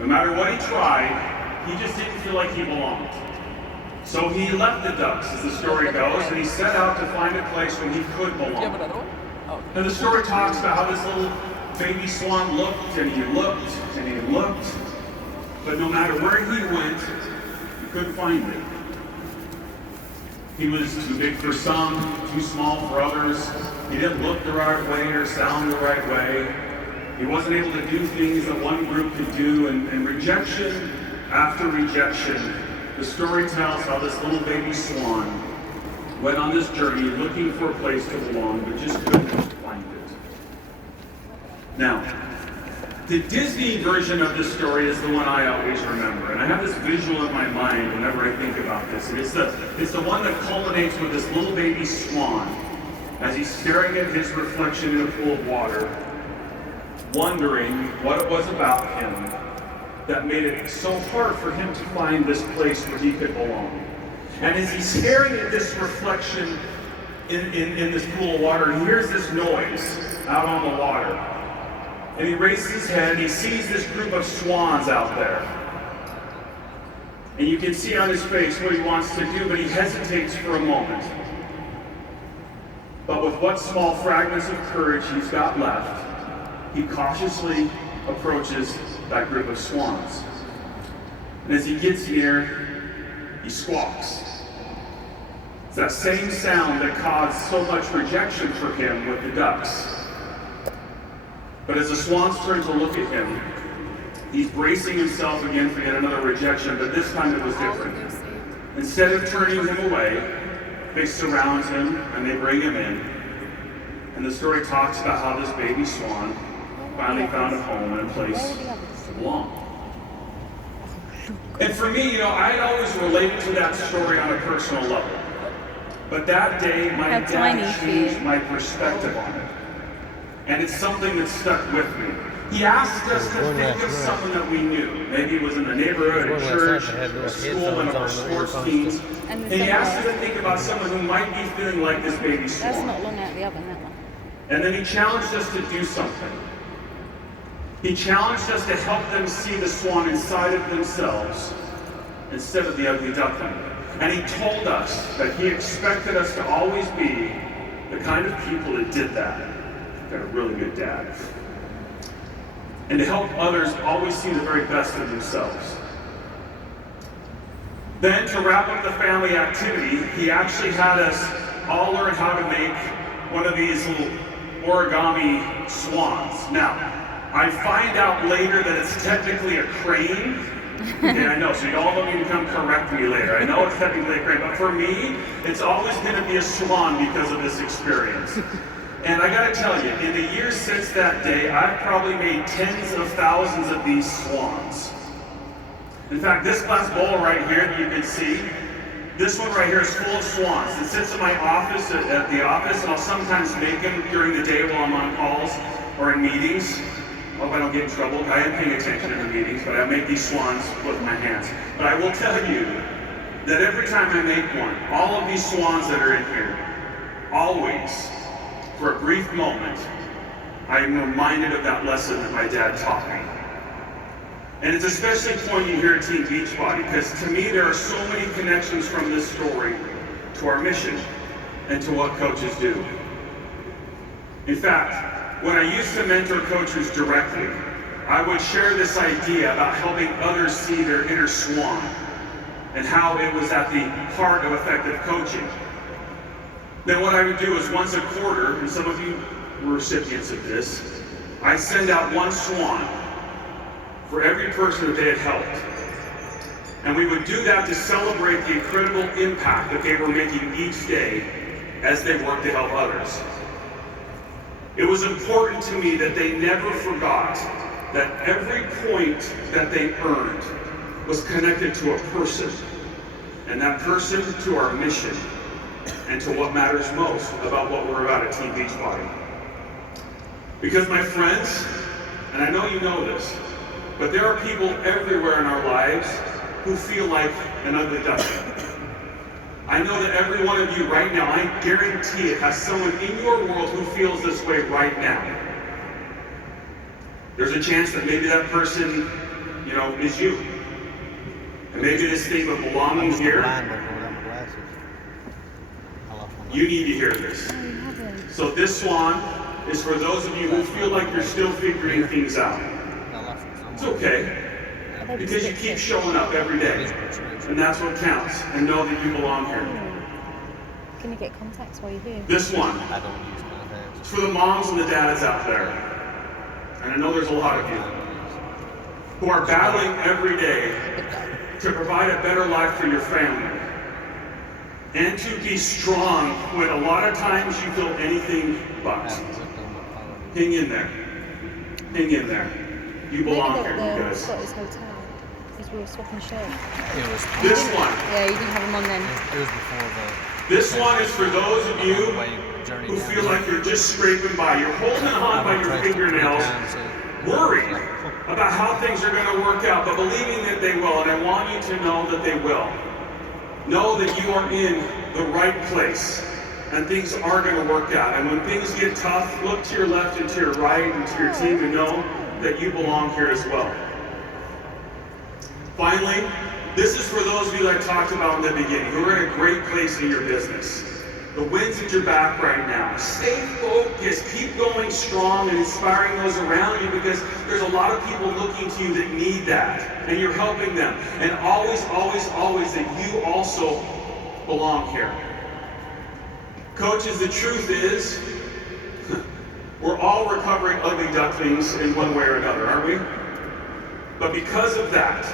No matter what he tried, he just didn't feel like he belonged. So he left the ducks, as the story goes, and he set out to find a place where he could belong. And the story talks about how this little baby swan looked, and he looked, and he looked, but no matter where he went, he couldn't find it. He was too big for some, too small for others. He didn't look the right way or sound the right way. He wasn't able to do things that one group could do, and rejection after rejection. The story tells how this little baby swan went on this journey looking for a place to belong, but just couldn't find it. Now, the Disney version of this story is the one I always remember, and I have this visual in my mind whenever I think about this. And it's the one that culminates with this little baby swan as he's staring at his reflection in a pool of water, wondering what it was about him that made it so hard for him to find this place where he could belong. And as he's staring at this reflection in this pool of water, he hears this noise out on the water. And he raises his head and he sees this group of swans out there. And you can see on his face what he wants to do, but he hesitates for a moment. But with what small fragments of courage he's got left, he cautiously approaches that group of swans. And as he gets near, he squawks. It's that same sound that caused so much rejection for him with the ducks. But as the swans turn to look at him, he's bracing himself again for yet another rejection, but this time it was different. Instead of turning him away, they surround him and they bring him in. And the story talks about how this baby swan finally found a home and a place to belong. And for me, I had always related to that story on a personal level. But that day, my dad changed my perspective on it. And it's something that stuck with me. He asked us to think of someone that we knew. Maybe it was in the neighborhood, a church, a school, one of our sports teams. And he asked us to think about someone who might be feeling like this baby swan. That's not long out of the oven, that one. And then he challenged us to do something. He challenged us to help them see the swan inside of themselves instead of the ugly duckling. And he told us that he expected us to always be the kind of people that did that. Got a really good dad. And to help others always see the very best of themselves. Then, to wrap up the family activity, he actually had us all learn how to make one of these little origami swans. Now, I find out later that it's technically a crane. Okay, I know, so you all don't need to come correct me later. I know it's technically a crane, but for me, it's always going to be a swan because of this experience. And I gotta tell you, in the years since that day, I've probably made tens of thousands of these swans. In fact, this glass bowl right here that you can see, this one right here is full of swans. It sits in my office at the office, and I'll sometimes make them during the day while I'm on calls or in meetings. I hope I don't get in trouble. I am paying attention in the meetings, but I make these swans with my hands. But I will tell you that every time I make one, all of these swans that are in here, always, for a brief moment, I am reminded of that lesson that my dad taught me. And it's especially poignant here at Team Beachbody, because to me there are so many connections from this story to our mission and to what coaches do. In fact, when I used to mentor coaches directly, I would share this idea about helping others see their inner swan and how it was at the heart of effective coaching. Then what I would do is once a quarter, and some of you were recipients of this, I send out one swan for every person that they had helped. And we would do that to celebrate the incredible impact that they were making each day as they worked to help others. It was important to me that they never forgot that every point that they earned was connected to a person, and that person to our mission, and to what matters most about what we're about at Team Beachbody. Because my friends, and I know you know this, but there are people everywhere in our lives who feel like an ugly duckling. I know that every one of you right now, I guarantee it, has someone in your world who feels this way right now. There's a chance that maybe that person, is you. And maybe this thing of belonging here, you need to hear this. So this swan is for those of you who feel like you're still figuring things out. It's okay, because you keep showing up every day, and that's what counts, and know that you belong here. Can you get contacts while you're here? This one is for the moms and the dads out there, and I know there's a lot of you, who are battling every day to provide a better life for your family, and to be strong when a lot of times you feel anything but. Hang in there. Hang in there. You belong here, you guys. Got his hotel, because we were swapping shirts. This one. Yeah, you didn't have him on then. It was before the... This one is for those of you who feel like you're just scraping by. You're holding on by your fingernails, worried about how things are going to work out, but believing that they will. And I want you to know that they will. Know that you are in the right place, and things are going to work out. And when things get tough, look to your left and to your right and to your team and know that you belong here as well. Finally, this is for those of you that I talked about in the beginning, who are in a great place in your business. The wind's at your back right now. Stay focused. Keep going strong and inspiring those around you, because there's a lot of people looking to you that need that, and you're helping them. And always, always, always that you also belong here. Coaches, the truth is, we're all recovering ugly ducklings in one way or another, aren't we? But because of that,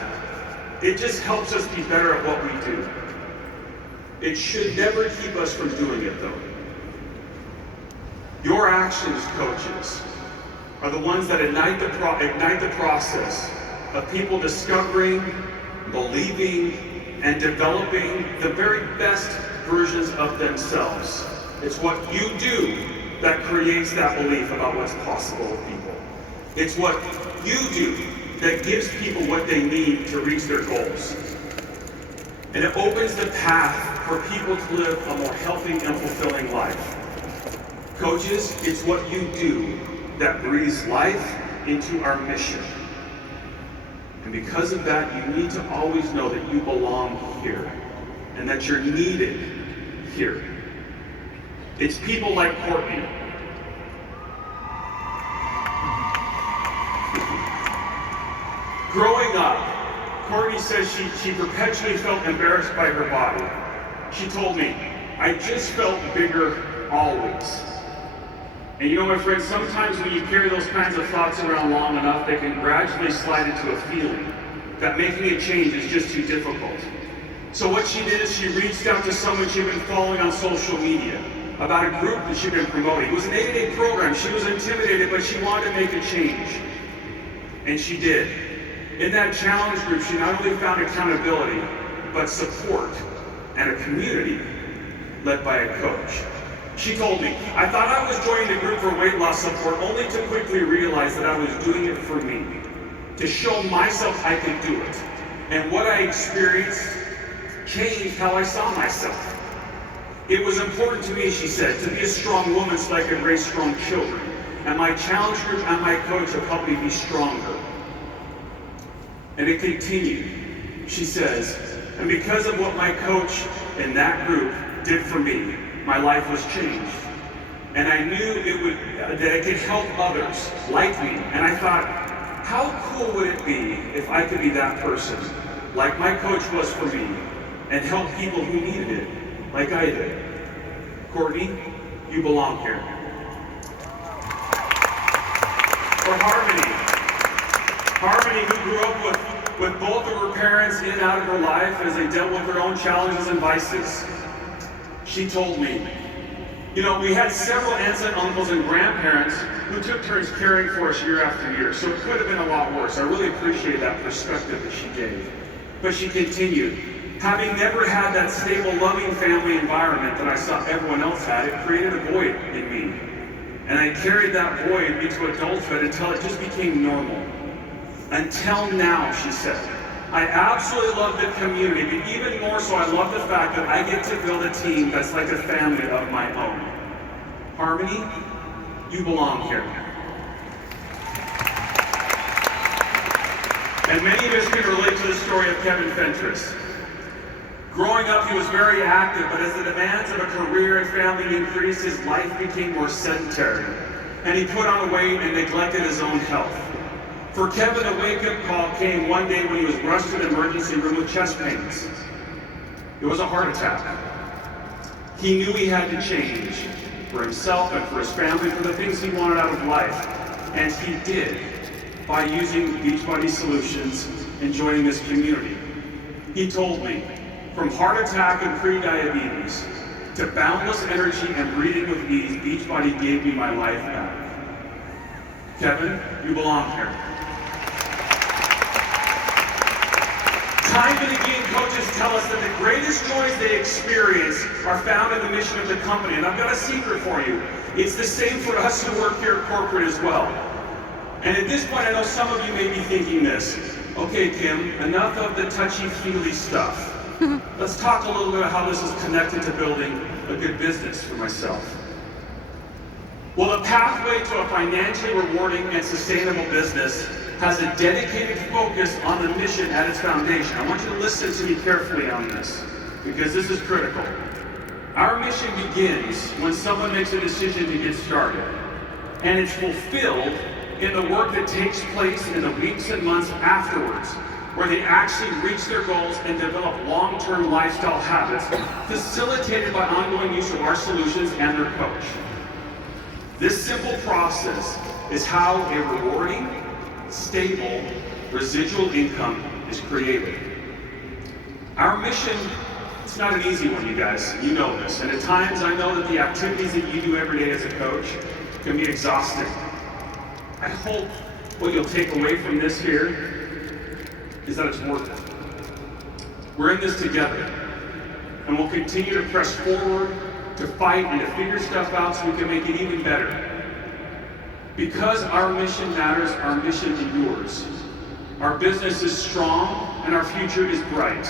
it just helps us be better at what we do. It should never keep us from doing it, though. Your actions, coaches, are the ones that ignite the process of people discovering, believing, and developing the very best versions of themselves. It's what you do that creates that belief about what's possible with people. It's what you do that gives people what they need to reach their goals. And it opens the path for people to live a more healthy and fulfilling life. Coaches, it's what you do that breathes life into our mission. And because of that, you need to always know that you belong here, and that you're needed here. It's people like Courtney. Growing up, Courtney says she perpetually felt embarrassed by her body. She told me, I just felt bigger always. And you know, my friends, sometimes when you carry those kinds of thoughts around long enough, they can gradually slide into a feeling that making a change is just too difficult. So what she did is she reached out to someone she'd been following on social media about a group that she'd been promoting. It was an 8-day program. She was intimidated, but she wanted to make a change. And she did. In that challenge group, she not only found accountability, but support and a community led by a coach. She told me, I thought I was joining the group for weight loss support, only to quickly realize that I was doing it for me, to show myself I could do it. And what I experienced changed how I saw myself. It was important to me, she said, to be a strong woman so I could raise strong children. And my challenge group and my coach have helped me be stronger. And it continued. She says, and because of what my coach in that group did for me, my life was changed. And I knew that it could help others like me. And I thought, how cool would it be if I could be that person, like my coach was for me, and help people who needed it, like I did. Courtney, you belong here. For Harmony. Harmony, who grew up with both of her parents in and out of her life as they dealt with their own challenges and vices. She told me, you know, we had several aunts and uncles and grandparents who took turns caring for us year after year, so it could have been a lot worse. I really appreciate that perspective that she gave. But she continued, having never had that stable, loving family environment that I saw everyone else had, it created a void in me. And I carried that void into adulthood until it just became normal. Until now, she said. I absolutely love the community, but even more so, I love the fact that I get to build a team that's like a family of my own. Harmony, you belong here. And many of us can relate to the story of Kevin Fentress. Growing up, he was very active, but as the demands of a career and family increased, his life became more sedentary. And he put on weight and neglected his own health. For Kevin, a wake-up call came one day when he was rushed to the emergency room with chest pains. It was a heart attack. He knew he had to change for himself and for his family, for the things he wanted out of life. And he did by using Beachbody Solutions and joining this community. He told me, from heart attack and pre-diabetes to boundless energy and breathing with ease, Beachbody gave me my life back. Kevin, you belong here. Time and again, coaches tell us that the greatest joys they experience are found in the mission of the company. And I've got a secret for you. It's the same for us who work here at corporate as well. And at this point, I know some of you may be thinking this. Okay, Kim, enough of the touchy-feely stuff. Let's talk a little bit about how this is connected to building a good business for myself. Well, the pathway to a financially rewarding and sustainable business has a dedicated focus on the mission at its foundation. I want you to listen to me carefully on this, because this is critical. Our mission begins when someone makes a decision to get started, and it's fulfilled in the work that takes place in the weeks and months afterwards, where they actually reach their goals and develop long-term lifestyle habits facilitated by ongoing use of our solutions and their coach. This simple process is how a rewarding, stable, residual income is created. Our mission, it's not an easy one, you guys. You know this. And at times, I know that the activities that you do every day as a coach can be exhausting. I hope what you'll take away from this here is that it's worth it. We're in this together, and we'll continue to press forward, to fight, and to figure stuff out so we can make it even better. Because our mission matters, our mission endures. Our business is strong, and our future is bright.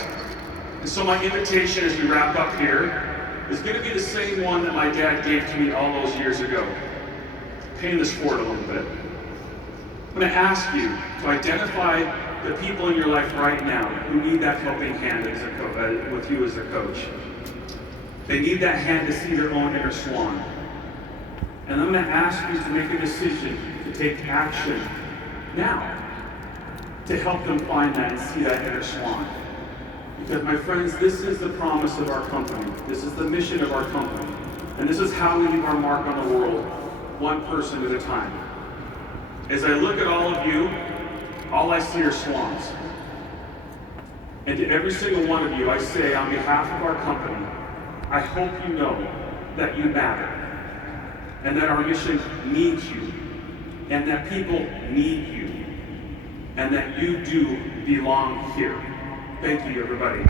And so my invitation as we wrap up here is going to be the same one that my dad gave to me all those years ago. Paying this forward a little bit. I'm going to ask you to identify the people in your life right now who need that helping hand as with you as a coach. They need that hand to see their own inner swan. And I'm going to ask you to make a decision to take action now to help them find that and see that inner swan. Because my friends, this is the promise of our company. This is the mission of our company. And this is how we leave our mark on the world, one person at a time. As I look at all of you, all I see are swans. And to every single one of you, I say on behalf of our company, I hope you know that you matter, and that our mission needs you, and that people need you, and that you do belong here. Thank you, everybody.